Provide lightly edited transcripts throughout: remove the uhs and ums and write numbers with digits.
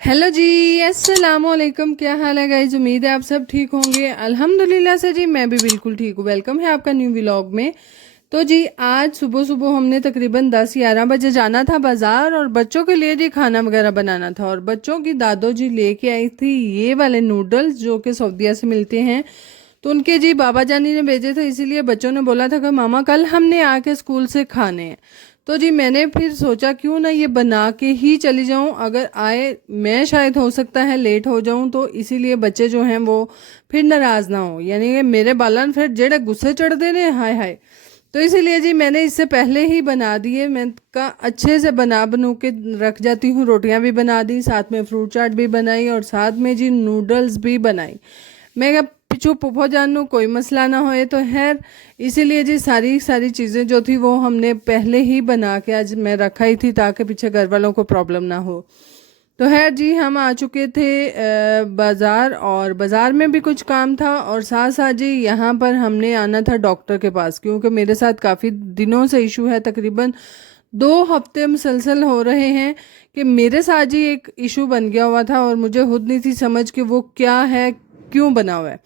Hello जी। अस्सलाम वालेकुम। क्या हाल है गाइज? उम्मीद है आप सब ठीक होंगे। अल्हम्दुलिल्लाह से जी मैं भी बिल्कुल ठीक हूँ। वेलकम है आपका न्यू व्लॉग में। तो जी आज सुबह सुबह हमने तकरीबन 10-11 बजे जाना था बाज़ार और बच्चों के लिए जी खाना वगैरह बनाना था। और बच्चों की दादो जी लेके आई थी ये वाले नूडल्स जो कि सऊदीया से मिलते हैं। तो उनके जी बाबा जानी ने भेजे थे, इसीलिए बच्चों ने बोला था कि मामा कल हमने आके स्कूल से खाने हैं। तो जी मैंने फिर सोचा क्यों ना ये बना के ही चली जाऊं, अगर आए मैं शायद हो सकता है लेट हो जाऊं, तो इसीलिए बच्चे जो हैं वो फिर नाराज़ ना हो, यानी कि मेरे बालन फिर जेड़े गुस्से चढ़ दे ने हाय हाय। तो इसीलिए जी मैंने इससे पहले ही बना दिए। मैं का अच्छे से बना बनू के रख जाती हूँ। रोटियां भी बना दी, साथ में फ्रूट चाट भी बनाई और साथ में जी नूडल्स भी बनाई। मैं क्या पिछू पुफो जानू कोई मसला ना होए तो खैर, इसीलिए जी सारी सारी चीज़ें जो थी वो हमने पहले ही बना के आज मैं रखा ही थी ताकि पीछे घर वालों को प्रॉब्लम ना हो। तो खैर जी हम आ चुके थे बाज़ार, और बाज़ार में भी कुछ काम था और साथ साथ जी यहाँ पर हमने आना था डॉक्टर के पास, क्योंकि मेरे साथ काफ़ी दिनों से इशू है। तकरीबन 2 हफ्ते मुसलसल हो रहे हैं कि मेरे साथ जी एक इशू बन गया हुआ था और मुझे खुद नहीं थी समझ कि वो क्या है, क्यों बना हुआ है।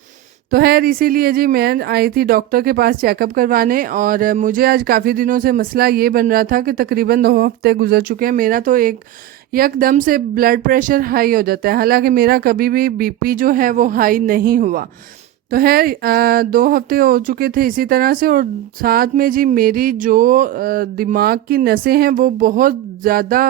तो खैर इसीलिए जी मैं आई थी डॉक्टर के पास चेकअप करवाने। और मुझे आज काफ़ी दिनों से मसला ये बन रहा था कि तकरीबन 2 हफ्ते गुजर चुके हैं, मेरा तो एक एकदम से ब्लड प्रेशर हाई हो जाता है। हालांकि मेरा कभी भी बीपी जो है वो हाई नहीं हुआ। तो है 2 हफ्ते हो चुके थे इसी तरह से। और साथ में जी मेरी जो दिमाग की नसें हैं वो बहुत ज़्यादा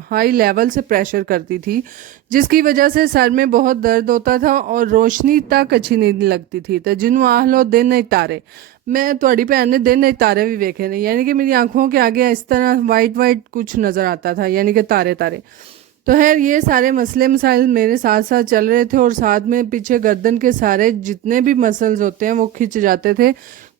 हाई लेवल से प्रेशर करती थी, जिसकी वजह से सर में बहुत दर्द होता था और रोशनी तक अच्छी नहीं लगती थी। तो जिन्हों आह लो दिन नहीं तारे, मैं थोड़ी भैन ने दिन नहीं तारे भी वेखे नहीं, यानी कि मेरी आंखों के आगे इस तरह वाइट वाइट कुछ नज़र आता था, यानी कि तारे तारे। तो खैर ये सारे मसले मसाइल मेरे साथ साथ चल रहे थे और साथ में पीछे गर्दन के सारे जितने भी मसल्स होते हैं वो खिंच जाते थे।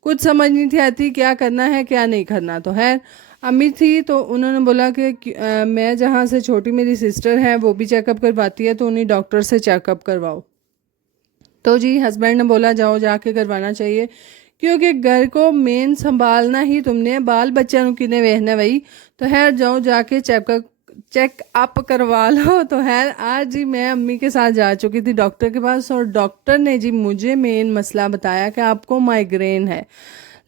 कुछ समझ नहीं थी आती क्या करना है क्या नहीं करना। तो खैर अम्मी थी तो उन्होंने बोला कि मैं जहाँ से छोटी मेरी सिस्टर है वो भी चेकअप करवाती है तो उन्हीं डॉक्टर से चेकअप करवाओ। तो जी हस्बैंड ने बोला जाओ जाके करवाना चाहिए, क्योंकि घर को मेन संभालना ही तुमने, बाल बच्चों किने वेखना वही। तो खैर जाओ जाके चेकअप करवा लो। तो खैर आज जी मैं अम्मी के साथ जा चुकी थी डॉक्टर के पास और डॉक्टर ने जी मुझे मेन मसला बताया कि आपको माइग्रेन है।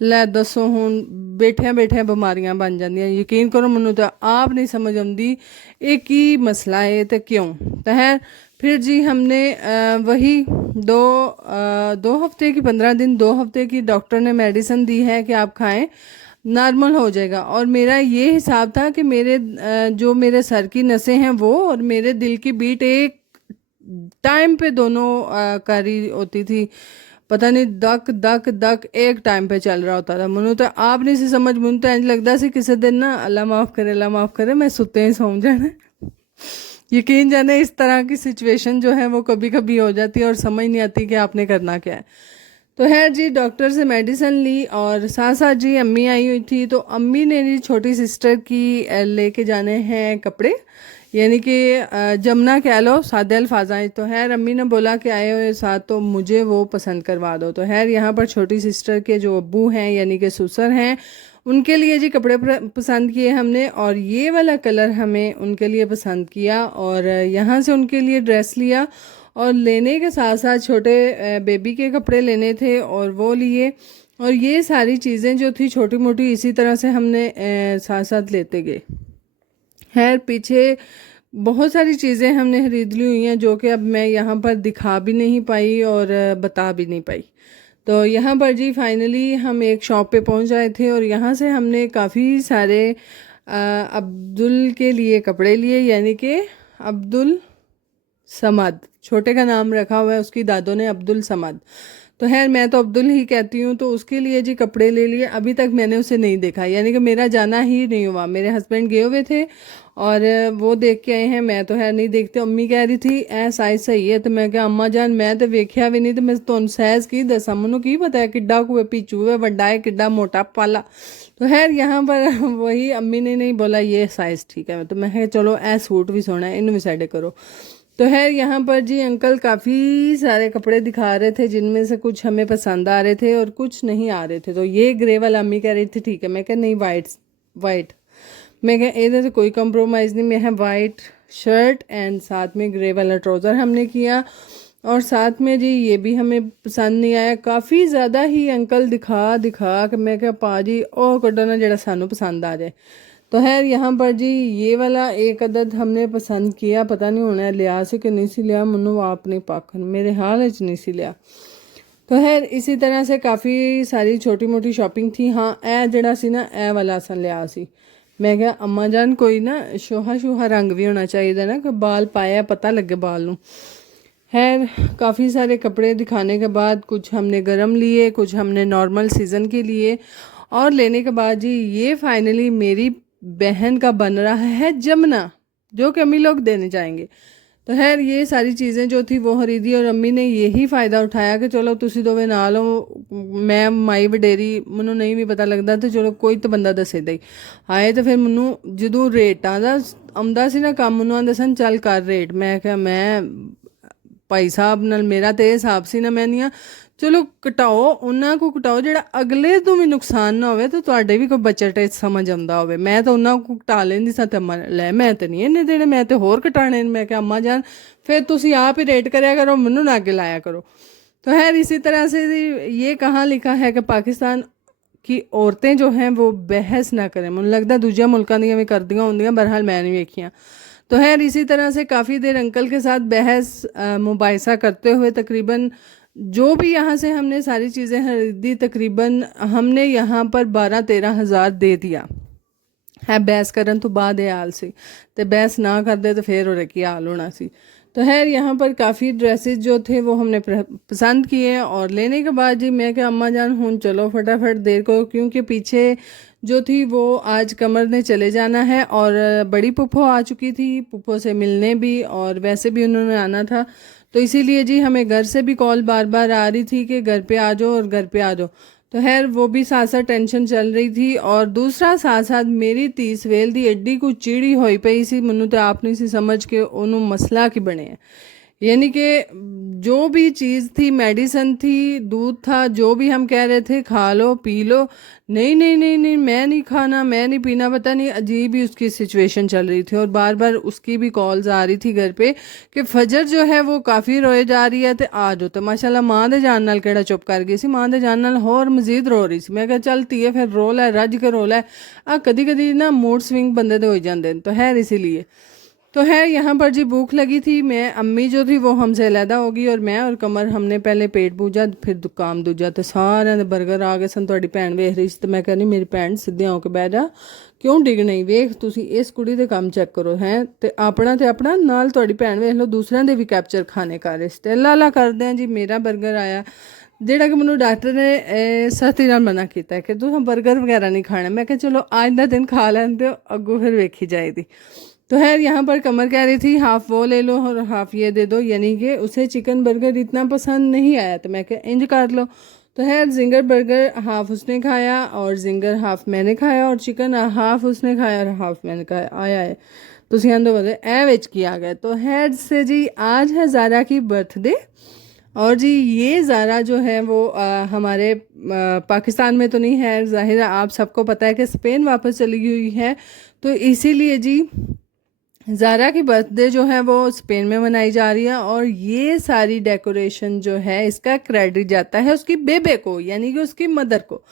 लै दसो हूँ बैठिया बैठिया बीमारियां बन जांदियां। यकीन करो मैनू तो आप नहीं समझ आती ये की मसला है तो क्यों। तो खैर फिर जी हमने वही 2 हफ्ते की 15 दिन 2 हफ्ते की डॉक्टर ने मेडिसिन दी है कि आप खाएं, नॉर्मल हो जाएगा। और मेरा ये हिसाब था कि मेरे जो मेरे सर की नसें हैं वो और मेरे दिल की बीट एक टाइम पे दोनों कर रही होती थी। पता नहीं दक दक दक एक टाइम पे चल रहा होता था। मनु तो आप नहीं सी समझ, मुझे तो इंज लगता सी किसी दिन ना अल्लाह माफ़ करे मैं सुते ही सौ जाना। यकीन जाने इस तरह की सिचुएशन जो है वो कभी कभी हो जाती है और समझ नहीं आती कि आपने करना क्या है। तो खैर जी डॉक्टर से मेडिसिन ली और साथ साथ जी अम्मी आई हुई थी। तो अम्मी ने जी छोटी सिस्टर की लेके जाने हैं कपड़े, यानी कि जमुना कह लो सादे अल्फाजाएं। तो खैर अम्मी ने बोला कि आए हुए साथ तो मुझे वो पसंद करवा दो। तो खैर यहाँ पर छोटी सिस्टर के जो अब्बू हैं यानी कि ससुर हैं उनके लिए जी कपड़े पसंद किए हमने, और ये वाला कलर हमें उनके लिए पसंद किया और यहाँ से उनके लिए ड्रेस लिया। और लेने के साथ साथ छोटे बेबी के कपड़े लेने थे और वो लिए। और ये सारी चीज़ें जो थी छोटी मोटी इसी तरह से हमने साथ साथ लेते गए। खैर पीछे बहुत सारी चीज़ें हमने खरीद ली हुई हैं जो कि अब मैं यहाँ पर दिखा भी नहीं पाई और बता भी नहीं पाई। तो यहाँ पर जी फाइनली हम एक शॉप पे पहुँच जाए थे और यहाँ से हमने काफ़ी सारे अब्दुल के लिए कपड़े लिए, यानी कि अब्दुल समद छोटे का नाम रखा हुआ है उसकी दादों ने, अब्दुल समद। तो खैर मैं तो अब्दुल ही कहती हूँ। तो उसके लिए जी कपड़े ले लिए। अभी तक मैंने उसे नहीं देखा, यानी कि मेरा जाना ही नहीं हुआ। मेरे हस्बैंड गए हुए थे और वो देख के आए हैं, मैं तो खैर नहीं देखते। अम्मी कह रही थी ऐ साइज सही है, तो मैं क्या अम्मा जान मैं तो वेख्या भी नहीं, तो मैं तुम साइज की दसा मैनू की पता है किड्डा कुए पीचू है वड्डा है किड्डा मोटा पाला। तो खैर यहाँ पर वही अम्मी ने नहीं बोला ये साइज़ ठीक है, तो मैं चलो ऐ सूट भी सोना है इन भी साइड करो। तो है यहाँ पर जी अंकल काफ़ी सारे कपड़े दिखा रहे थे जिनमें से कुछ हमें पसंद आ रहे थे और कुछ नहीं आ रहे थे। तो ये ग्रे वाला अम्मी कह रही थी ठीक है, मैं कह नहीं वाइट वाइट, मैं कह इधर तो कोई कंप्रोमाइज़ नहीं, मैं है वाइट शर्ट एंड साथ में ग्रे वाला ट्राउज़र हमने किया। और साथ में जी ये भी हमें पसंद नहीं आया, काफ़ी ज़्यादा ही अंकल दिखा दिखा कि मैं क्या पा जी ओ कड्डो ना जड़ा सानू पसंद आ जाए। तो खैर यहाँ पर जी ये वाला एक अदद हमने पसंद किया, पता नहीं होना लिया से कि नहीं सी लिया, मनु आप नहीं पाखन मेरे हाल च नहीं सी लिया। तो खैर इसी तरह से काफ़ी सारी छोटी मोटी शॉपिंग थी। हाँ ए जड़ा सी ना ए वाला असन लिया सी, मैं क्या अम्मा जान कोई ना शोहा शोहा रंग भी होना चाहिए ना कि बाल पाया पता लगे बाल नू। खैर काफ़ी सारे कपड़े दिखाने के बाद कुछ हमने गरम लिए, कुछ हमने नॉर्मल सीज़न के लिए, और लेने के बाद जी ये फाइनली मेरी बहन का बन रहा है जमना, जो कि अम्मी लोग देने जाएंगे। तो खैर ये सारी चीज़ें जो थी वो खरीदी, और अम्मी ने यही फ़ायदा उठाया कि चलो तुसी दोवे नाल हो, मैं माई वडेरी मैनू नहीं भी पता लगता तो चलो कोई तो बंदा दसे दई आए। तो फिर मैनू जो रेटां दा आउंदा सी ना काम, मैनू आंदे सन चल कर रेट, मैं क्या मैं भाई साहब नाल मेरा तो ये हिसाब से ना मैं नहीं चलो घटाओ उन्होंने को घटाओ जो अगले तो भी नुकसान ना हो, तो तुहाडे भी कोई बजट समझ आता हो। मैं तो उन्होंने को घटा लेंदी सा, अम्मा लै मैं तो नहीं इन्ने देने, मैं तो होर घटाने। मैं क्या अम्मा जान फिर तुसी आप ही रेट कराया करो, मैनू ना अगे लाया करो। तो खैर इसी तरह से ये कहाँ लिखा है कि पाकिस्तान की औरतें जो हैं वो बहस ना करें, मुझे लगता दूजे मुल्कों दी भी करदियां होंदियां, बहरहाल मैं नहीं वेखियां। तो खैर इसी तरह से काफ़ी देर अंकल के साथ बहस मुबाहिसा करते हुए तकरीबन जो भी यहाँ से हमने सारी चीज़ें खरीदी तकरीबन हमने यहाँ पर 12-13 हज़ार दे दिया है। बहस करन तो बाद हाल सी, तो बहस ना कर दे तो फिर और की हाल होना सी। तो खैर यहाँ पर काफ़ी ड्रेसेस जो थे वो हमने पसंद किए, और लेने के बाद जी मैं क्या अम्मा जान हूँ चलो फटाफट देर को, क्योंकि पीछे जो थी वो आज कमर ने चले जाना है, और बड़ी पुप्पो आ चुकी थी पुप्पो से मिलने भी, और वैसे भी उन्होंने आना था। तो इसीलिए जी हमें घर से भी कॉल बार बार आ रही थी कि घर पे आ जाओ और घर पे आ जाओ। तो खैर वो भी साथ साथ टेंशन चल रही थी, और दूसरा साथ साथ मेरी धी सवेल दी एड्डी कुछ चिड़ी होई पई सी, मैनू तो आप नहीं सी समझ के उन्होंने मसला की बने है। यानी कि जो भी चीज़ थी, मेडिसन थी, दूध था, जो भी हम कह रहे थे खा लो पी लो, नहीं नहीं नहीं नहीं मैं नहीं खाना मैं नहीं पीना, पता नहीं अजीब ही उसकी सिचुएशन चल रही थी। और बार बार उसकी भी कॉल्स आ रही थी घर पे कि फजर जो है वो काफ़ी रोए जा रही है, तो आ जाओ। तो माशाल्लाह माँ दे जान नाल केड़ा चुप कर गई सी, माँ दे जान नाल होर मजीद रो रही सी। मैं कहा चलती है फिर रोल है रज के रोल है, कदी कदी ना मूड स्विंग बंदे दे हो जाते। तो है इसीलिए तो है यहाँ पर जी भूख लगी थी, मैं अम्मी जो थी वो हमसे अलहदा होगी, और मैं और कमर हमने पहले पेट पूजा फिर काम दूजा। तो सारे दे बर्गर आ गए सन, तुहाडी भैन वेख रही सी, तो मैं कहनी मेरी भैन सीधे होके बह जा, क्यों डिग नहीं वेख तुसी इस कुड़ी दे काम चेक करो हैं, तो अपना नाल तुहाडी भैन वेख लो दूसरों दे भी कैप्चर खाने का रिश्ते अल्लाह करदे हैं जी। मेरा बर्गर आया ਜਿਹੜਾ कि मैनू डॉक्टर ने सख्ती नाल मना किया कि तुम बर्गर वगैरह नहीं खाना। मैं कहा चलो आज का दिन खा लैंदे हो, अगों फिर वेखी जाएगी। तो खैर यहाँ पर कमर कह रही थी हाफ़ वो ले लो और हाफ़ ये दे दो, यानी कि उसे चिकन बर्गर इतना पसंद नहीं आया। तो मैं क्या इंज कर लो। तो खैर जिंगर बर्गर हाफ़ उसने खाया और जिंगर हाफ़ मैंने खाया, और चिकन हाफ़ उसने खाया और हाफ़ मैंने खाया। आया है तो आंदो बदे ए विच की आ गया। तो खैर से जी आज है ज़ारा की बर्थडे, और जी ये ज़ारा जो है वो हमारे पाकिस्तान में तो नहीं है, ज़ाहिर है आप सबको पता है कि स्पेन वापस चली हुई है। तो इसीलिए जी ज़ारा की बर्थडे जो है वो स्पेन में मनाई जा रही है, और ये सारी डेकोरेशन जो है इसका क्रेडिट जाता है उसकी बेबे को, यानी कि उसकी मदर को।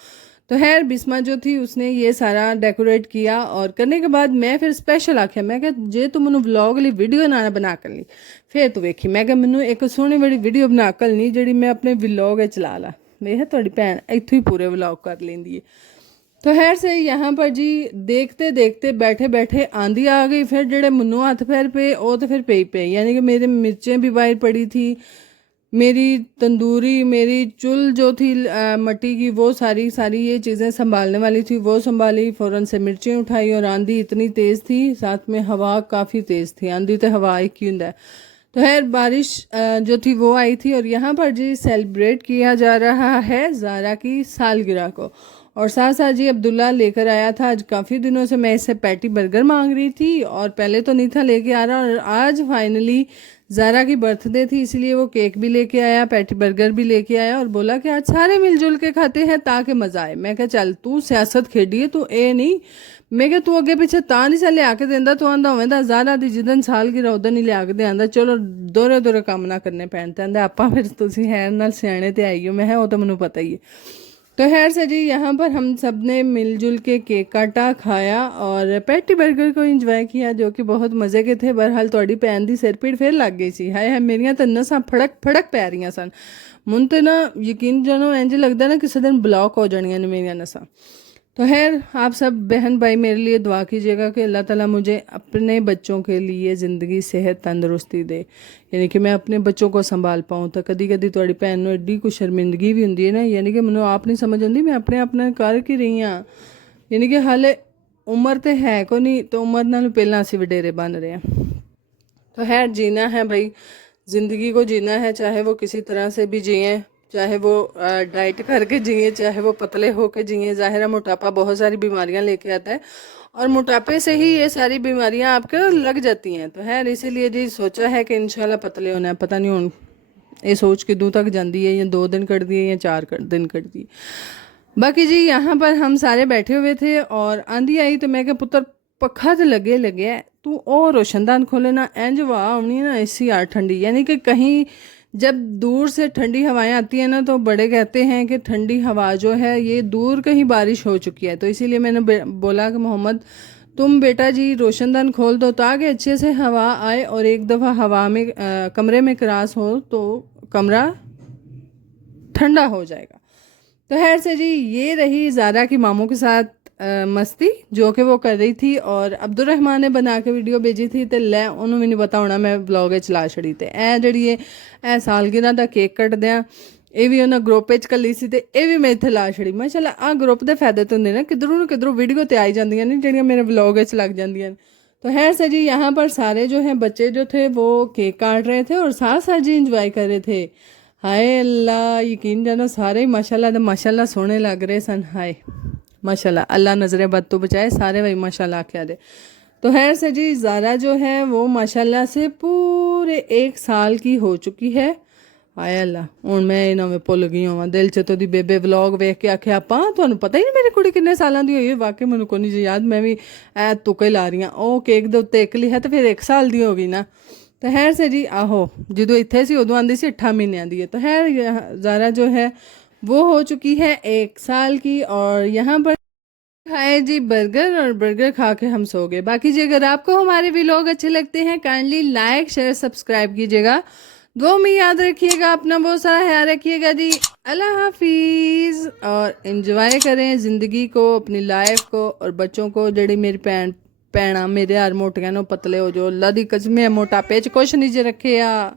तो खैर बिस्मा जो थी उसने ये सारा डेकोरेट किया, और करने के बाद मैं फिर स्पेशल आख्या मैं क्या जे तू मैनू व्लॉग ली वीडियो ना बना कर ली फिर तू वेखी। मैं क्या मैनू एक सोहनी बड़ी वीडियो बना कर ली जी मैं अपने व्लॉग चला ला, वेख तुहाडी भैन इत्थों ही पूरे व्लॉग कर लेंदी है। तो खैर से यहाँ पर जी देखते देखते बैठे बैठे आंधी आ गई, फिर जेडे मनु हथ पैर पे वो तो फिर पे पे, यानी कि मेरे मिर्चें भी बाहर पड़ी थी, मेरी तंदूरी मेरी चुल जो थी मट्टी की वो सारी सारी ये चीज़ें संभालने वाली थी वो संभाली, फ़ौरन से मिर्चें उठाई, और आंधी इतनी तेज़ थी, साथ में हवा काफ़ी तेज़ थी, आंधी तो हवा एक ही होंदा है। तो खैर बारिश जो थी वो आई थी, और यहाँ पर जी सेलिब्रेट किया जा रहा है ज़ारा की सालगिरह को, और साथ साथ जी अब्दुल्ला लेकर आया था। आज काफ़ी दिनों से मैं इससे पैटी बर्गर मांग रही थी, और पहले तो नहीं था लेके आ रहा, और आज फाइनली ज़ारा की बर्थडे थी इसलिए वो केक भी लेके आया, पैटी बर्गर भी लेके आया, और बोला कि आज सारे मिलजुल के खाते हैं ताकि मज़ा आए। मैं कहा चल तू सियासत खेडी है, तू ए नहीं मैं क्या तू अगे पिछे तां नहीं सा लिया के देंदा, तू आंदा होवें दा ज़ारा दी जिदन साल गिरा उदन ही लिया के दे आंदा, चलो दोरे दोरे काम ना करने पैण ते आंदा आपा फिर तुसी हैर नाल सियाणे ते आई हो। मैं वो तो मैनू पता ही है। तो खैर से जी यहाँ पर हम सब ने मिलजुल के केक काटा, खाया और पैटी बर्गर को इंजॉय किया जो कि बहुत मज़े के थे। बहरहाल थोड़ी भैन की सिर पीड़ फिर लग गई सी। हाय हाय मेरिया तो नसां फड़क फड़क पै रही सन। मुन तो ना यकीन जानो इंज लगता ना किसी दिन ब्लॉक हो जानियां ने मेरिया नसां। तो खैर आप सब बहन भाई मेरे लिए दुआ कीजिएगा कि अल्लाह ताला मुझे अपने बच्चों के लिए ज़िंदगी सेहत तंदुरुस्ती दे, यानी कि मैं अपने बच्चों को संभाल पाऊँ। तो कदी कदी थोड़ी भैन नूं एड्डी कुछ शर्मिंदगी भी होंदी है ना, यानी कि मैनूं आप नहीं समझ आती मैं अपने अपने कर की रही हाँ, यानी कि हाले उम्र तो है को नहीं, तो उम्र नालों पहलां असीं वडेरे बन रहे हैं। तो खैर जीना है भाई, ज़िंदगी को जीना है, चाहे वो किसी तरह से भी जिए, चाहे वो डाइट करके जिए, चाहे वो पतले होके जिए। ज़ाहिर है मोटापा बहुत सारी बीमारियां लेके आता है और मोटापे से ही ये सारी बीमारियां आपके लग जाती हैं। तो खैर इसीलिए जी सोचा है कि इंशाल्लाह पतले होना है। पता नहीं हूँ ये सोच के दूँ तक जाती है, या 2 दिन कट दिए या 4 दिन कट दिए। बाकी जी यहाँ पर हम सारे बैठे हुए थे और आंधी आई तो मैं क्या पुत्र पखा तो लगे लगे तू और रोशनदान खोले ना, इंज वाह आनी ना ऐसी यार ठंडी, यानी कि कहीं जब दूर से ठंडी हवाएं आती हैं ना तो बड़े कहते हैं कि ठंडी हवा जो है ये दूर कहीं बारिश हो चुकी है। तो इसीलिए मैंने बोला कि मोहम्मद तुम बेटा जी रोशनदान खोल दो ताकि अच्छे से हवा आए और एक दफ़ा हवा में कमरे में क्रॉस हो तो कमरा ठंडा हो जाएगा। तो खैर से जी ये रही ज़ारा की मामू के साथ मस्ती जो कि वो कर रही थी और अब्दुलरहमान ने बना के वीडियो भेजी थी। तो लै उन्होंने मैंने पता होना मैं ब्लॉग चला छड़ी। तो ऐ जी ए सालगिरह का केक कट दिया ये भी उन्हें ग्रुप घली सी, ये भी मैं इतने ला छड़ी। मैं चल आ ग्रुप के फायदे तो होंगे ना, किधरों न किधरों वीडियो तो आई जाती नहीं जड़ियाँ मेरे ब्लॉग लग जांदियां। तो खैर से जी यहाँ पर सारे जो हैं बच्चे जो थे वो केक काट रहे थे और साथ साथ जी इंजॉय कर रहे थे। हाय अल्लाह यकीन जानो सारे ही माशाल्लाह सोने लग रहे सन। हाय माशाल्लाह अल्लाह नज़रें बद तो बचाए, सारे भाई माशाल्लाह आख्या दे। तो खैर से जी ज़ारा जो है वो माशाल्लाह से पूरे 1 साल की हो चुकी है। हाय अल्लाह हूँ मैं इन्हों में भुल गई हूँ दिल च तो बेबे व्लॉग वेख के आख्या आपा तुहानू पता ही नहीं मेरी कुड़ी किन्ने सालों की हुई है। वाकई मैनू को नहीं जी याद, मैं भी ऐ तुक्के ला रही हाँ। वो केक के उत्ते 1 लिखा तो फिर 1 साल की हो गई ना। तो खैर से जी आहो जो इत्थे सी उदों आंदी सी 8 महीनों की है। तो खैर ज़ारा जो है वो हो चुकी है 1 साल की और यहाँ पर खाए जी बर्गर और बर्गर खा के हम सो गए। बाकी जी अगर आपको हमारे व्लॉग अच्छे लगते हैं काइंडली लाइक शेयर सब्सक्राइब कीजिएगा। दुआ में याद रखिएगा, अपना बहुत सारा ख्याल रखिएगा जी। अल्लाह हाफिज़ और इन्जॉय करें ज़िंदगी को, अपनी लाइफ को और बच्चों को। जड़ी मेरी भैन मेरे यार मोटियां नो पतले हो जो अल्लाह दी कसम मोटापे च कुछ नहीं जे रखे आ।